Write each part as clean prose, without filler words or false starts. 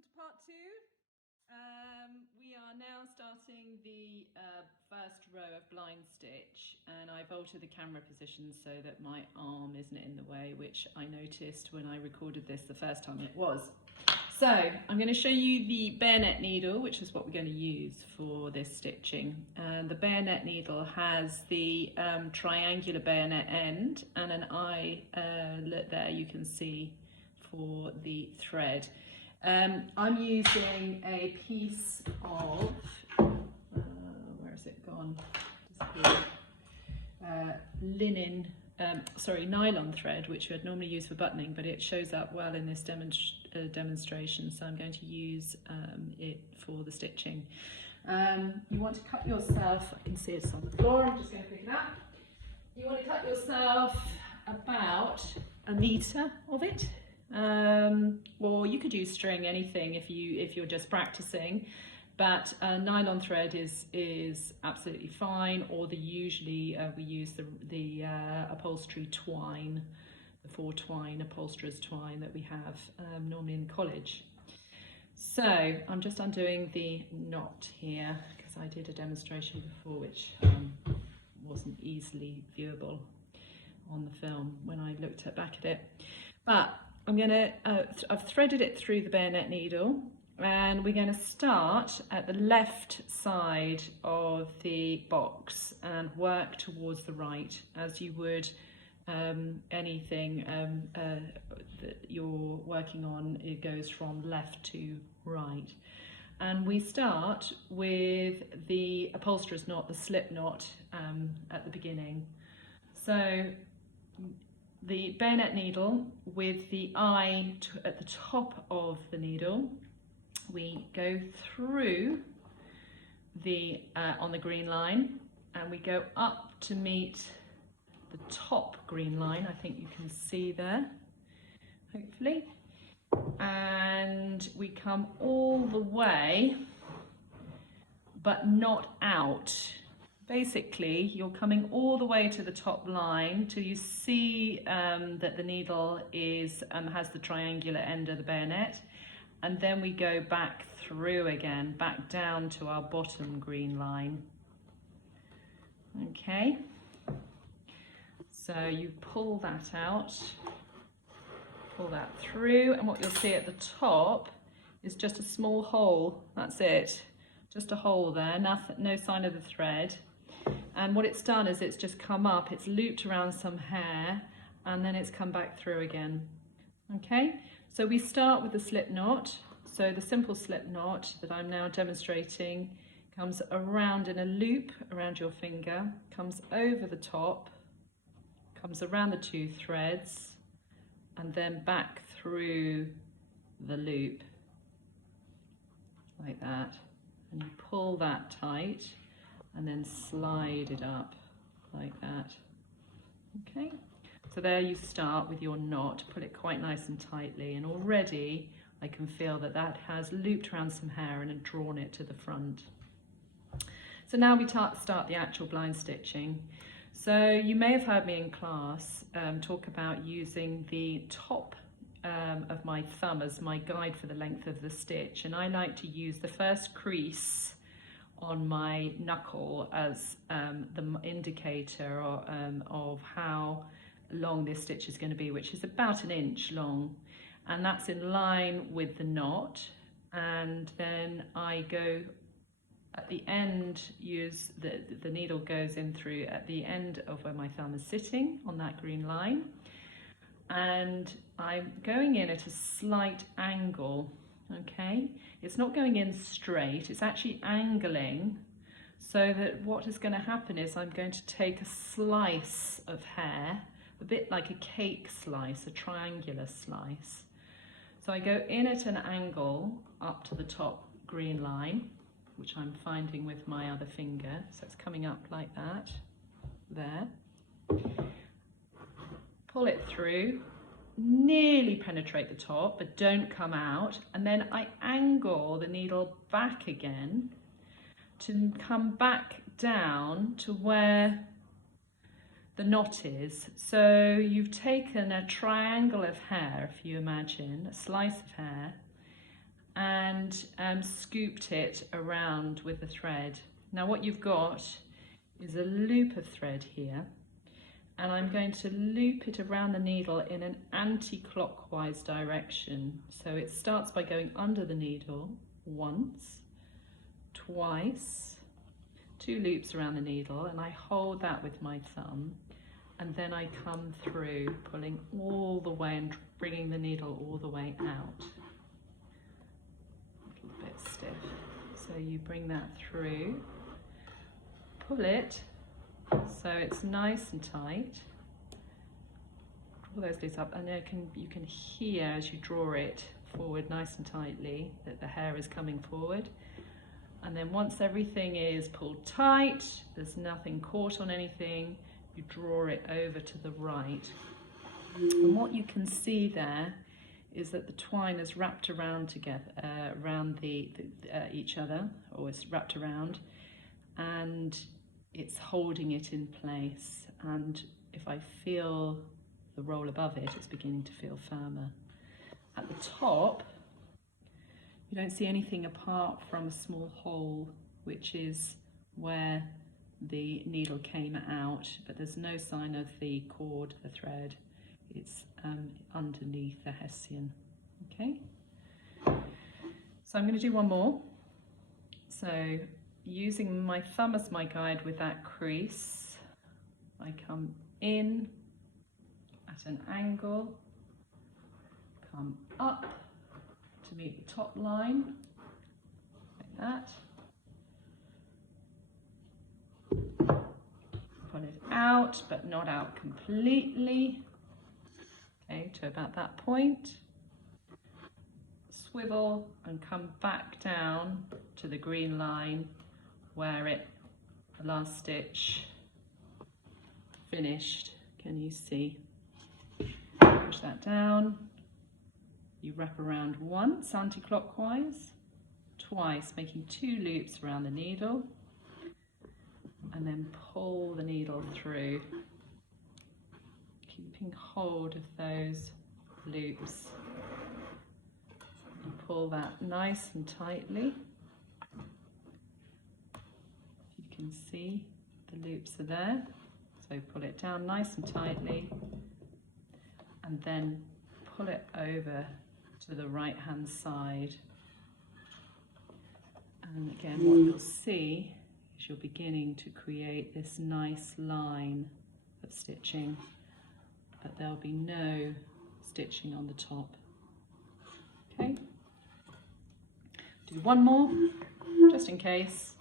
welcome to part two. We are now starting the first row of blind stitch, and I've altered the camera position so that my arm isn't in the way, which I noticed when I recorded this the first time it was. So I'm going to show you the bayonet needle, which is what we're going to use for this stitching. And the bayonet needle has the triangular bayonet end and an eyelet there you can see for the thread. I'm using a piece of, where has it gone? Nylon thread, which I'd normally use for buttoning, but it shows up well in this demonstration, so I'm going to use it for the stitching. You want to cut yourself, I can see it's on the floor, I'm just going to pick it up. You want to cut yourself about 1 meter of it. Or you could use string, anything if you're just practicing, but nylon thread is absolutely fine, or usually we use the upholstery twine, the 4-twine upholsterer's twine that we have normally in college. So I'm just undoing the knot here because I did a demonstration before which wasn't easily viewable on the film when I looked back at it, but I've threaded it through the bayonet needle, and we're going to start at the left side of the box and work towards the right, as you would anything that you're working on. It goes from left to right, and we start with the upholsterer's knot, the slip knot, at the beginning. So the bayonet needle with the eye at the top of the needle, we go through the on the green line, and we go up to meet the top green line. I think you can see there, hopefully, and we come all the way but not out. Basically, you're coming all the way to the top line till you see that the needle has the triangular end of the bayonet, and then we go back through again, back down to our bottom green line. Okay, so you pull that out, pull that through, and what you'll see at the top is just a small hole. That's it, just a hole there, nothing, no sign of the thread. And what it's done is it's just come up, it's looped around some hair, and then it's come back through again. Okay, so we start with the slip knot. So the simple slip knot that I'm now demonstrating comes around in a loop around your finger, comes over the top, comes around the 2 threads, and then back through the loop, like that. And you pull that tight, and then slide it up like that. Okay, so there you start with your knot. Put it quite nice and tightly, and already I can feel that that has looped around some hair and drawn it to the front. So now we start the actual blind stitching. So you may have heard me in class talk about using the top of my thumb as my guide for the length of the stitch, and I like to use the first crease on my knuckle as the indicator of how long this stitch is going to be, which is about 1 inch long, and that's in line with the knot. And then I go at the end, use the needle goes in through at the end of where my thumb is sitting on that green line, and I'm going in at a slight angle. Okay, it's not going in straight, it's actually angling, so that what is going to happen is I'm going to take a slice of hair, a bit like a cake slice, a triangular slice. So I go in at an angle up to the top green line, which I'm finding with my other finger, so it's coming up like that, there. Pull it through, nearly penetrate the top, but don't come out, and then I angle the needle back again to come back down to where the knot is. So you've taken a triangle of hair, if you imagine, a slice of hair, and scooped it around with the thread. Now what you've got is a loop of thread here, and I'm going to loop it around the needle in an anti-clockwise direction. So it starts by going under the needle once, twice, 2 loops around the needle, and I hold that with my thumb, and then I come through, pulling all the way and bringing the needle all the way out. A little bit stiff. So you bring that through, pull it, so it's nice and tight. Draw those loops up, and you can hear as you draw it forward nice and tightly that the hair is coming forward. And then once everything is pulled tight, there's nothing caught on anything, you draw it over to the right. And what you can see there is that the twine is wrapped around together, around each other, or it's wrapped around, and it's holding it in place. And if I feel the roll above it, it's beginning to feel firmer. At the top, you don't see anything apart from a small hole, which is where the needle came out, but there's no sign of the cord, the thread. It's underneath the hessian. Okay, so I'm going to do one more. So using my thumb as my guide with that crease, I come in at an angle, come up to meet the top line, like that. Pull it out, but not out completely. Okay, to about that point. Swivel and come back down to the green line where the last stitch finished. Can you see? Push that down. You wrap around once anti-clockwise, twice, making 2 loops around the needle, and then pull the needle through, keeping hold of those loops. You pull that nice and tightly. You can see the loops are there, so pull it down nice and tightly, and then pull it over to the right hand side. And again, what you'll see is you're beginning to create this nice line of stitching, but there'll be no stitching on the top. Okay, do one more just in case.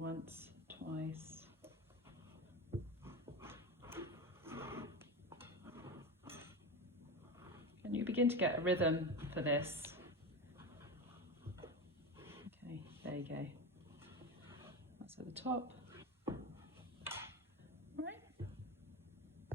Once, twice. And you begin to get a rhythm for this. Okay, there you go. That's at the top.